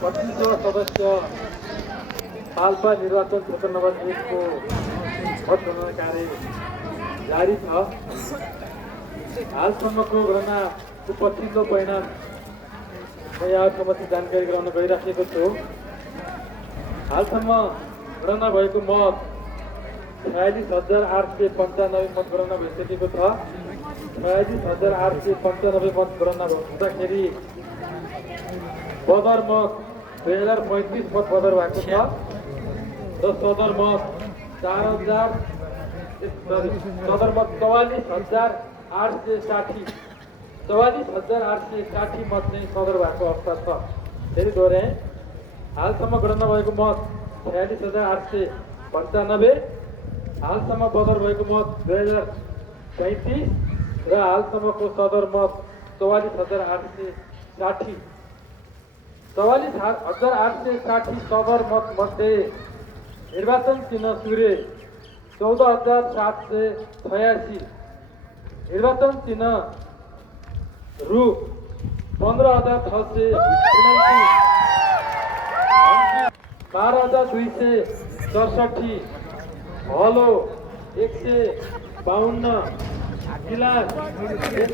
25औं सदस्य पाल्पा निर्वाचन क्षेत्र नम्बर 1 को मतगणना कार्य जारी छ। हालसम्मको गणनाको पछिल्लो परिणाम म यहाँहरूसम्म जानकारी गराउन गइराखेको छु। हालसम्म गणना भएको मत 46,895 मतगणना भइसकेको छ। 46,895 मतगणना हुँदाखेरि बदर मत 2035 मत बदर भएको छ र सदर मत 44,860 44,860 मत चाहिँ सदर भएको अवस्था छ। फेरि दोहोऱ्याएँ, हालसम्म गणना भएको मत 46,895, हालसम्म बदर भएको मत 2035 र हालसम्मको सदर मत 44,860। 44,860 सदर मत मध्ये निर्वाचन चिन्ह सूर्य 14,786, निर्वाचन चिन्ह रुख 15,679, 12,264, हलो 152, गिलास